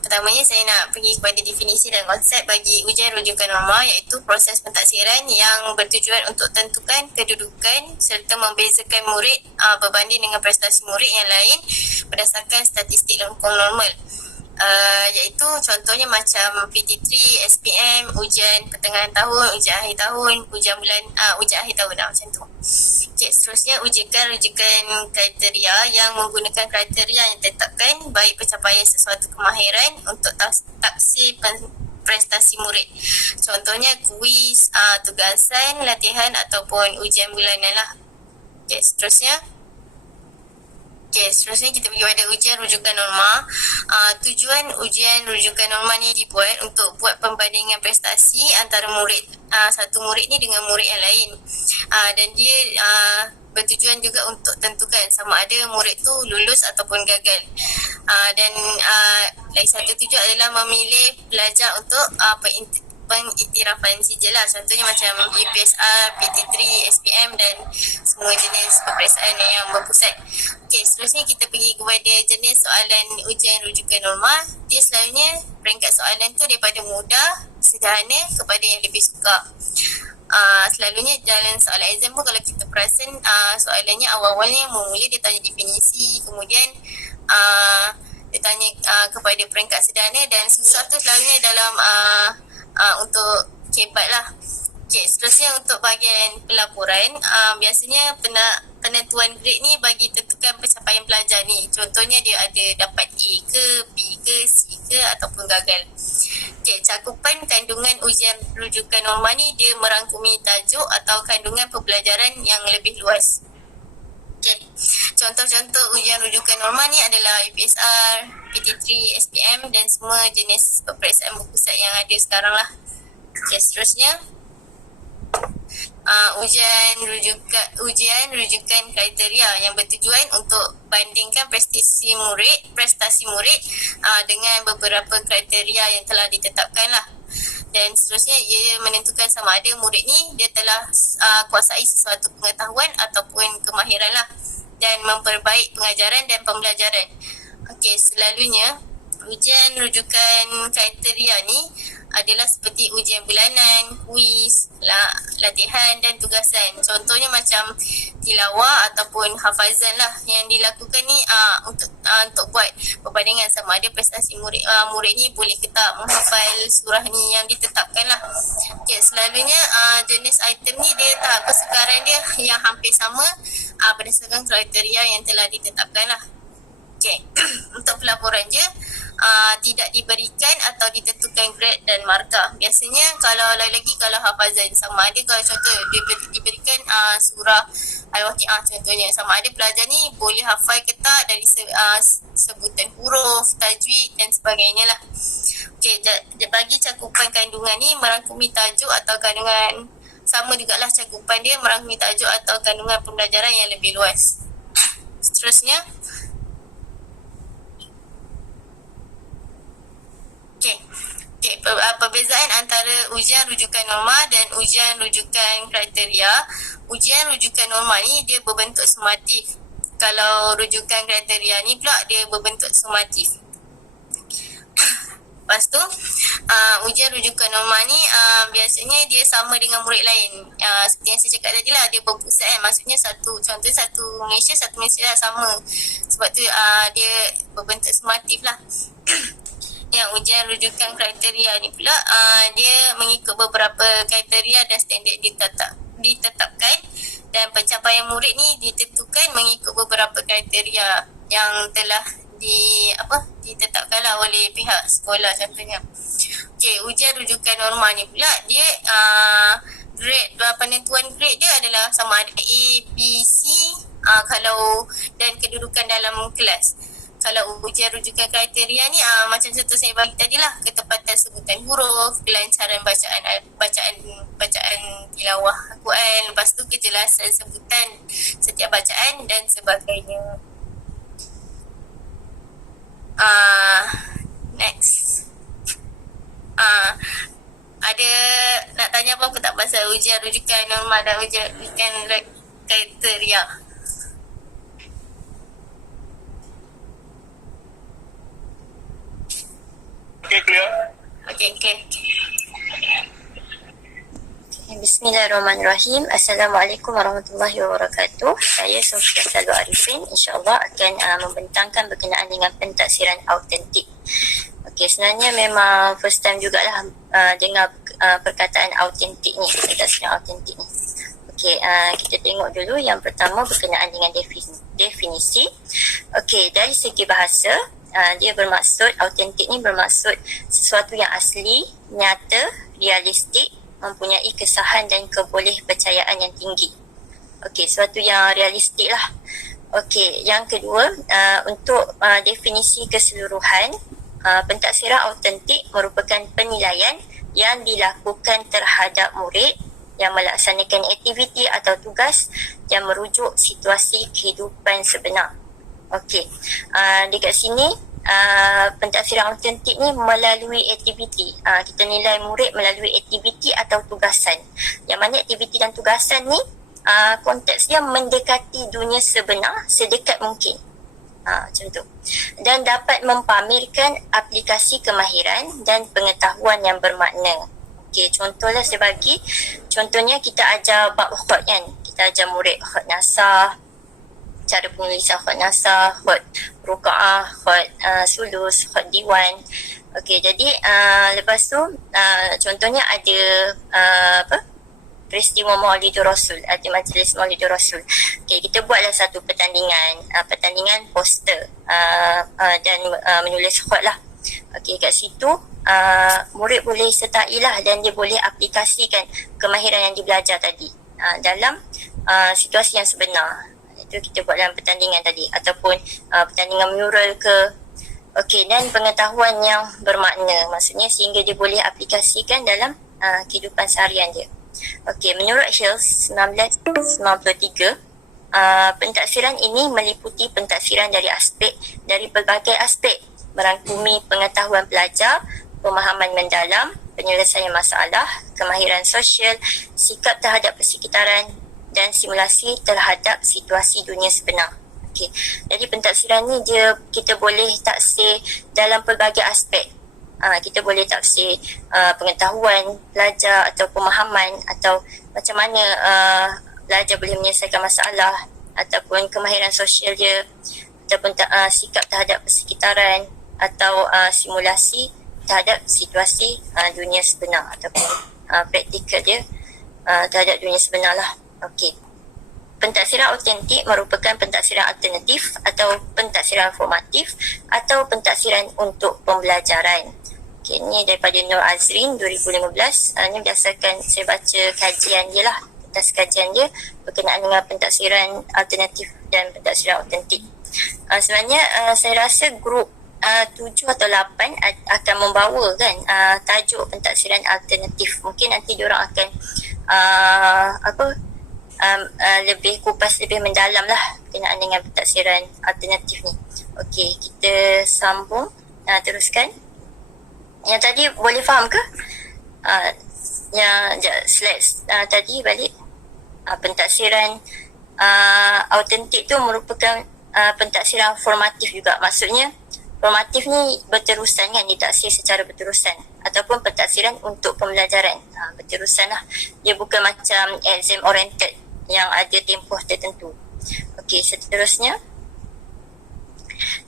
pertamanya saya nak pergi kepada definisi dan konsep bagi ujian rujukan norma, iaitu proses pentaksiran yang bertujuan untuk tentukan kedudukan serta membezakan murid berbanding dengan prestasi murid yang lain berdasarkan statistik lengkung normal. Iaitu contohnya macam PT3, SPM, ujian pertengahan tahun, ujian akhir tahun, ujian akhir tahun macam tu. Okay, seterusnya rujukan kriteria yang menggunakan kriteria yang ditetapkan baik pencapaian sesuatu kemahiran untuk taksir prestasi murid. Contohnya kuis, tugasan, latihan ataupun ujian bulanan lah. Okay, seterusnya kita pergi pada ujian rujukan norma. Tujuan ujian rujukan norma ni dibuat untuk buat perbandingan prestasi antara murid, satu murid ni dengan murid yang lain. Dan dia bertujuan juga untuk tentukan sama ada murid tu lulus ataupun gagal. Dan lagi satu tujuan adalah memilih pelajar untuk pengiktirafan sijil lah. Contohnya macam UPSR, PT3, SPM dan semua jenis peperiksaan yang berpusat. Okey, seterusnya kita pergi kepada jenis soalan ujian rujukan norma. Dia selalunya peringkat soalan tu daripada mudah, sederhana kepada yang lebih sukar. Selalunya dalam soalan exam pun kalau kita perasan, soalannya awal-awalnya mula dia tanya definisi, kemudian dia tanya kepada peringkat sederhana, dan susah tu selalunya dalam untuk kebat lah. Okay, seterusnya untuk bahagian pelaporan, biasanya penentuan grade ni bagi tentukan pencapaian pelajar ni. Contohnya dia ada dapat A ke, B ke, C ke ataupun gagal. Okay, cakupan kandungan ujian rujukan norma ni dia merangkumi tajuk atau kandungan pembelajaran yang lebih luas. Okay, contoh-contoh ujian rujukan norma ni adalah UPSR, PT3, SPM dan semua jenis peperiksaan berpusat yang ada sekarang lah. Okay, seterusnya ujian rujukan kriteria yang bertujuan untuk bandingkan prestasi murid dengan beberapa kriteria yang telah ditetapkan lah. Dan seterusnya ia menentukan sama ada murid ni dia telah kuasai sesuatu pengetahuan ataupun kemahiran lah, dan memperbaik pengajaran dan pembelajaran. Okey, selalunya ujian rujukan kriteria ni adalah seperti ujian bulanan, kuis, latihan dan tugasan. Contohnya macam tilawah ataupun hafazan lah yang dilakukan ni untuk buat perbandingan sama ada prestasi murid ni boleh ke tak menghafal surah ni yang ditetapkan lah. Okay, selalunya jenis item ni dia tahap kesukaran dia yang hampir sama berdasarkan kriteria yang telah ditetapkan lah. Okay. Untuk pelaporan je tidak diberikan atau ditentukan grade dan markah. Biasanya kalau lagi kalau hafazan sama ada kalau contoh diberikan surah Al-Waqi'ah contohnya, sama ada pelajar ni boleh hafal ke tak dari sebutan huruf, tajwid dan sebagainya lah. Okey, bagi cakupan kandungan ni merangkumi tajuk atau kandungan, sama jugalah cakupan dia merangkumi tajuk atau kandungan pembelajaran yang lebih luas. Seterusnya, Okay, perbezaan antara ujian rujukan norma dan ujian rujukan kriteria. Ujian rujukan norma ni dia berbentuk sumatif. Kalau rujukan kriteria ni pula dia berbentuk sumatif. Lepas tu, ujian rujukan norma ni biasanya dia sama dengan murid lain. Seperti yang saya cakap tadi lah, dia berpusat kan. Maksudnya contohnya satu Malaysia lah sama. Sebab tu dia berbentuk sumatif lah. Yang ujian rujukan kriteria ni pula dia mengikut beberapa kriteria dan standard ditetapkan, dan pencapaian murid ni ditentukan mengikut beberapa kriteria yang telah ditetapkanlah oleh pihak sekolah contohnya. Okey, ujian rujukan norma ni pula dia grade, penentuan grade dia adalah sama ada A, B, C kalau dan kedudukan dalam kelas. Kalau ujian rujukan kriteria ni macam contoh saya bagi tadi lah, ketepatan sebutan huruf, kelancaran bacaan tilawah Al-Quran, lepas tu kejelasan sebutan setiap bacaan dan sebagainya. Next. Ada nak tanya apa tak pasal ujian rujukan norma dan ujian rujukan kriteria? Okay, clear? Okay. Bismillahirrahmanirrahim. Assalamualaikum warahmatullahi wabarakatuh. Saya Sofia Salwa Arifin, insyaAllah akan membentangkan berkenaan dengan pentaksiran autentik. Okey, sebenarnya memang first time jugalah dengar perkataan autentik ni, pentaksiran autentik ni. Okey, kita tengok dulu yang pertama berkenaan dengan definisi. Okey, dari segi bahasa, dia bermaksud, autentik ni bermaksud sesuatu yang asli, nyata, realistik, mempunyai kesahan dan kebolehpercayaan yang tinggi. Okey, sesuatu yang realistik lah. Okey, yang kedua, untuk definisi keseluruhan, pentaksiran autentik merupakan penilaian yang dilakukan terhadap murid yang melaksanakan aktiviti atau tugas yang merujuk situasi kehidupan sebenar. Okey, dekat sini pentaksiran autentik ni melalui aktiviti. Kita nilai murid melalui aktiviti atau tugasan. Yang mana aktiviti dan tugasan ni konteks dia mendekati dunia sebenar sedekat mungkin. Macam tu. Dan dapat mempamerkan aplikasi kemahiran dan pengetahuan yang bermakna. Okey, contohlah saya bagi. Contohnya kita ajar bab khot kan. Kita ajar murid khot nasah, cara penulisan khot nasah, khot ruka'ah, khot sulus, khot diwan. Okey, jadi lepas tu contohnya ada peristiwa Maulidur Rasul, ada majlis Maulidur Rasul. Okey, kita buatlah satu pertandingan poster dan menulis khot lah. Okey, kat situ murid boleh sertai lah dan dia boleh aplikasikan kemahiran yang dibelajar tadi dalam situasi yang sebenar. Itu kita buat dalam pertandingan tadi, ataupun pertandingan mural ke. Okey, dan pengetahuan yang bermakna, maksudnya sehingga dia boleh aplikasikan dalam kehidupan seharian dia. Okey, menurut Hills 1993, pentaksiran ini meliputi pentaksiran dari pelbagai aspek, merangkumi pengetahuan pelajar, pemahaman mendalam, penyelesaian masalah, kemahiran sosial, sikap terhadap persekitaran dan simulasi terhadap situasi dunia sebenar. Okey, jadi pentaksiran ni kita boleh taksir dalam pelbagai aspek. Kita boleh tafsir pengetahuan pelajar atau pemahaman atau macam mana pelajar boleh menyelesaikan masalah ataupun kemahiran sosial dia ataupun sikap terhadap persekitaran atau simulasi terhadap situasi dunia sebenar ataupun praktikal dia terhadap dunia sebenar lah. Okey. Pentaksiran autentik merupakan pentaksiran alternatif atau pentaksiran formatif atau pentaksiran untuk pembelajaran. Okay, ni daripada Nur Azrin 2015. Ni berdasarkan saya baca kajian dia lah, atas kajian dia berkenaan dengan pentaksiran alternatif dan pentaksiran autentik. Sebenarnya saya rasa grup 7 atau 8 akan membawa kan tajuk pentaksiran alternatif. Mungkin nanti diorang akan lebih kupas, lebih mendalam lah berkenaan dengan pentaksiran alternatif ni. Okey, kita sambung, teruskan. Yang tadi boleh faham ke? Yang slide tadi balik. Pentaksiran autentik tu merupakan pentaksiran formatif juga. Maksudnya formatif ni berterusan kan, ditaksir secara berterusan, ataupun pentaksiran untuk pembelajaran berterusan lah. Dia bukan macam exam oriented yang ada tempoh tertentu. Okey, seterusnya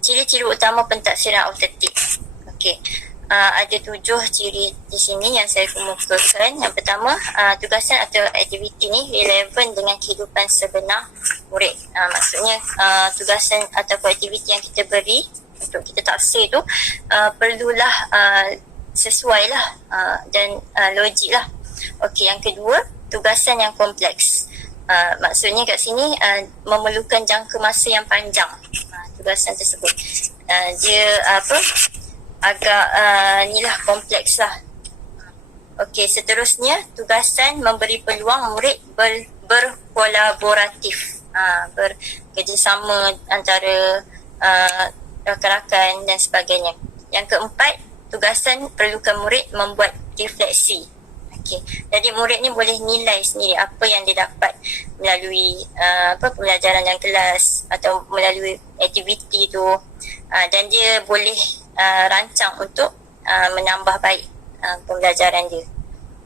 ciri-ciri utama pentaksiran autentik. Okey, ada 7 ciri di sini yang saya kemukakan. Yang pertama, tugasan atau aktiviti ni relevan dengan kehidupan sebenar murid. Maksudnya tugasan atau aktiviti yang kita beri untuk kita taksir tu perlulah sesuai lah dan logik lah. Okey, yang kedua, tugasan yang kompleks. Maksudnya kat sini memerlukan jangka masa yang panjang tugasan tersebut. Dia agak ni lah, kompleks lah. Okey, seterusnya tugasan memberi peluang murid berkolaboratif, bekerjasama antara rakan-rakan dan sebagainya. Yang keempat, tugasan perlukan murid membuat refleksi. Okey, jadi murid ni boleh nilai sendiri apa yang dia dapat melalui pembelajaran dalam kelas atau melalui aktiviti tu, dan dia boleh rancang untuk menambah baik pembelajaran dia.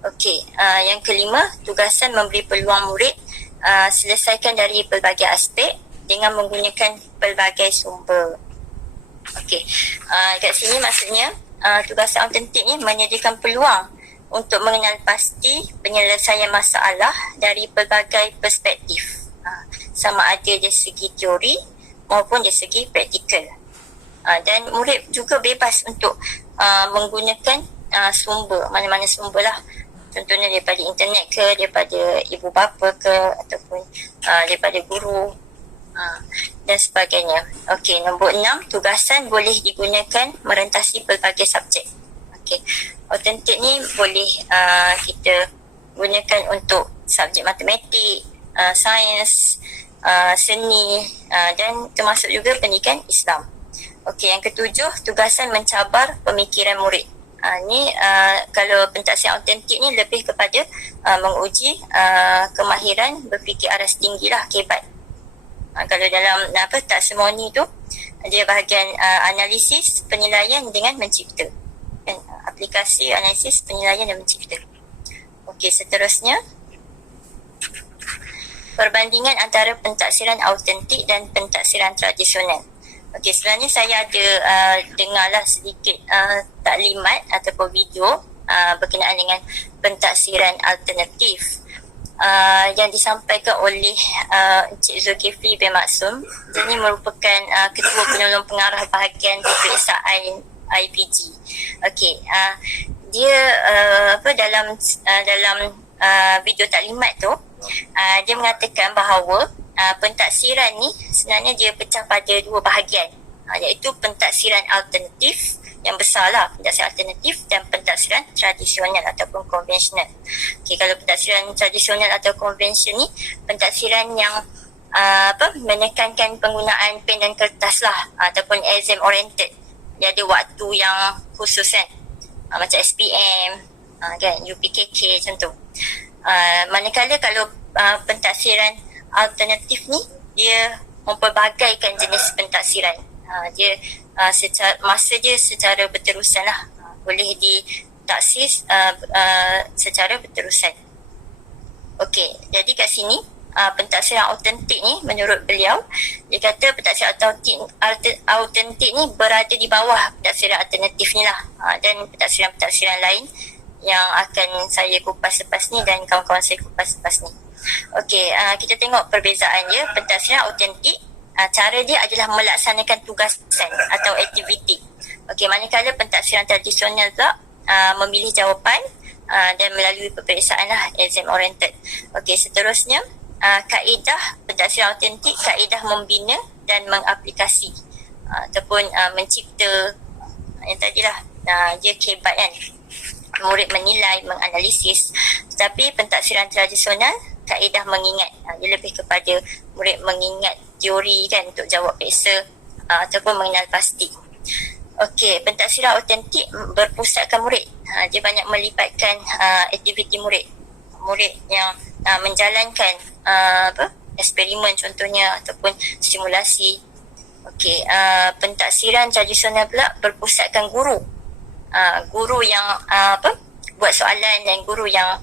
Okey, yang kelima, tugasan memberi peluang murid selesaikan dari pelbagai aspek dengan menggunakan pelbagai sumber. Okey, kat sini maksudnya tugasan autentik ni menyediakan peluang untuk mengenal pasti penyelesaian masalah dari pelbagai perspektif, sama ada dari segi teori maupun dari segi praktikal. Dan murid juga bebas untuk menggunakan sumber, mana-mana sumber lah. Contohnya daripada internet ke, daripada ibu bapa ke, ataupun daripada guru dan sebagainya. Okey, nombor 6, tugasan boleh digunakan merentasi pelbagai subjek. Okey, autentik ni boleh kita gunakan untuk subjek matematik, sains, seni, dan termasuk juga pendidikan Islam. Okey, yang ketujuh, tugasan mencabar pemikiran murid. Ni kalau pentaksiran autentik ni lebih kepada menguji kemahiran berfikir aras tinggi lah, kebat. Kalau dalam taksonomi tu dia bahagian analisis, penilaian dengan mencipta. Aplikasi analisis, penilaian dan mencipta. Okey, seterusnya perbandingan antara pentaksiran autentik dan pentaksiran tradisional. Okey, sebenarnya saya ada dengarlah sedikit taklimat ataupun video berkenaan dengan pentaksiran alternatif yang disampaikan oleh Encik Zulkifli bin Maksum. Dia ni merupakan Ketua Penolong Pengarah Bahagian Peperiksaan IPG. Okey, dia dalam video taklimat tu dia mengatakan bahawa pentaksiran ni sebenarnya dia pecah pada dua bahagian, iaitu pentaksiran alternatif yang besar lah, pentaksiran alternatif, dan pentaksiran tradisional ataupun konvensional. Okey, kalau pentaksiran tradisional atau konvensional ni pentaksiran yang menekankan penggunaan pen dan kertas lah, ataupun exam oriented. Dia ada waktu yang khusus kan, macam SPM kan, UPKK macam tu. Manakala kalau pentaksiran alternatif ni dia mempelbagaikan jenis pentaksiran. Dia secara masa dia secara berterusan lah, boleh ditaksis secara berterusan. Okey, jadi kat sini pentafsiran autentik ni menurut beliau, dia kata pentafsiran autentik ni berada di bawah pentafsiran alternatif ni lah, dan pentafsiran-pentafsiran lain yang akan saya kupas lepas ni dan kawan-kawan saya kupas lepas ni. Okey, kita tengok perbezaan dia. Pentafsiran autentik, cara dia adalah melaksanakan tugasan atau aktiviti. Okey, manakala pentafsiran tradisional pula memilih jawapan dan melalui peperiksaan lah, exam oriented. Okey, seterusnya kaedah pentafsiran autentik, kaedah membina dan mengaplikasi ataupun mencipta yang tadilah, dia kebat kan, murid menilai, menganalisis. Tetapi pentafsiran tradisional, kaedah mengingat, dia lebih kepada murid mengingat teori kan untuk jawab periksa ataupun mengenal pasti. Okey, pentafsiran autentik berpusatkan murid. Dia banyak melibatkan aktiviti murid. Murid yang menjalankan eksperimen contohnya ataupun simulasi. Okey, pentafsiran tradisional pula berpusatkan guru. Guru yang buat soalan dan guru yang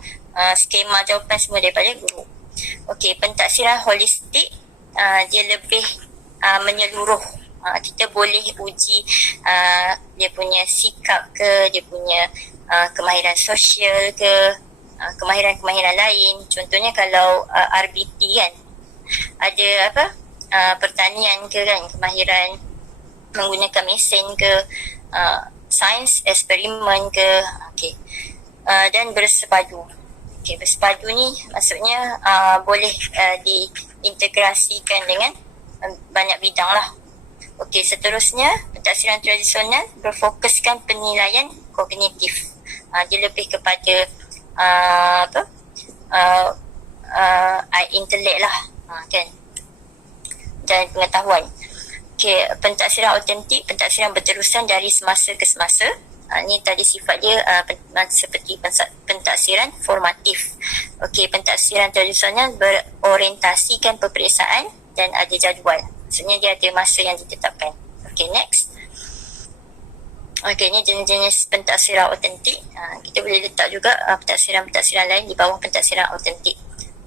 skema jawapan semua daripada guru. Okey, pentafsiran holistik, dia lebih menyeluruh. Kita boleh uji dia punya sikap ke, dia punya kemahiran sosial ke, kemahiran-kemahiran lain. Contohnya kalau RBT kan, ada pertanian ke kan, kemahiran menggunakan mesin ke, sains eksperimen ke. Okey, dan bersepadu. Okey, bersepadu ni maksudnya boleh diintegrasikan dengan banyak bidang lah. Okey, seterusnya pentafsiran tradisional berfokuskan penilaian kognitif. Dia lebih kepada intelek lah, kan, dan pengetahuan. Okey, pentafsiran autentik, pentafsiran berterusan dari semasa ke semasa. Ni tadi sifat dia seperti pentafsiran formatif. Okey, pentafsiran tradisional berorientasikan peperiksaan dan ada jadual. Maksudnya dia ada masa yang ditetapkan. Okey, next. Okey, ni jenis-jenis pentafsiran autentik. Kita boleh letak juga pentafsiran-pentafsiran lain di bawah pentafsiran autentik,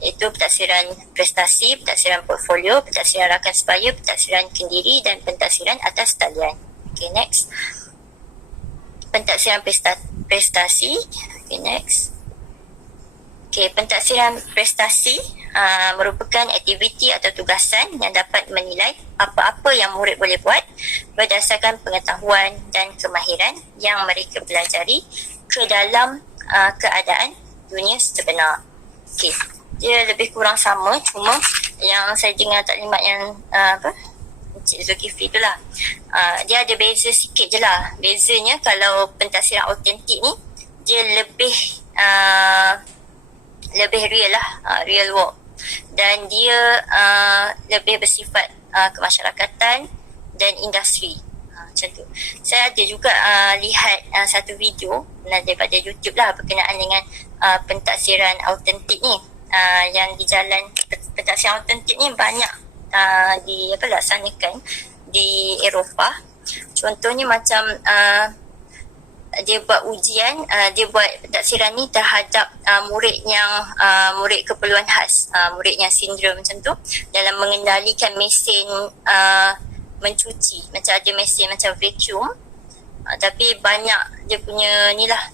iaitu pentafsiran prestasi, pentafsiran portfolio, pentafsiran rakan sebaya, pentafsiran kendiri dan pentafsiran atas talian. Okey, next. Pentafsiran prestasi. Okey, next. Okey, pentafsiran prestasi merupakan aktiviti atau tugasan yang dapat menilai apa-apa yang murid boleh buat berdasarkan pengetahuan dan kemahiran yang mereka pelajari ke dalam keadaan dunia sebenar. Okey, dia lebih kurang sama, cuma yang saya dengar taklimat yang Encik Zulkifli tu lah, dia ada beza sikit je lah. Bezanya kalau pentafsiran autentik ni dia lebih real lah, real work, dan dia lebih bersifat kemasyarakatan dan industri, macam tu. Saya ada juga lihat satu video daripada YouTube lah berkenaan dengan pentafsiran autentik ni, yang di jalan pentafsiran autentik ni banyak dilaksanakan di Eropah. Contohnya macam dia buat ujian, dia buat pentafsiran ni terhadap murid yang murid keperluan khas, murid yang sindrom macam tu, dalam mengendalikan mesin mencuci. Macam ada mesin macam vacuum, tapi banyak dia punya ni lah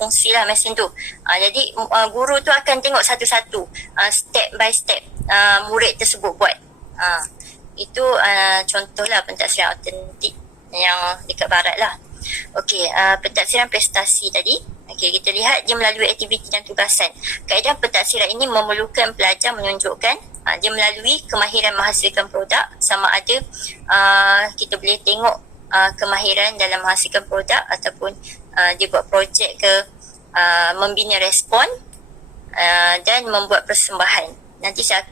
fungsi lah mesin tu. Jadi guru tu akan tengok satu-satu, step by step murid tersebut buat. Itu contohlah pentafsiran autentik yang dekat barat lah. Okey, pentafsiran prestasi tadi. Okey, kita lihat dia melalui aktiviti dan tugasan. Kaedah pentafsiran ini memerlukan pelajar menunjukkan dia melalui kemahiran menghasilkan produk, sama ada kita boleh tengok kemahiran dalam menghasilkan produk ataupun dia buat projek ke, membina respon dan membuat persembahan. Nanti saya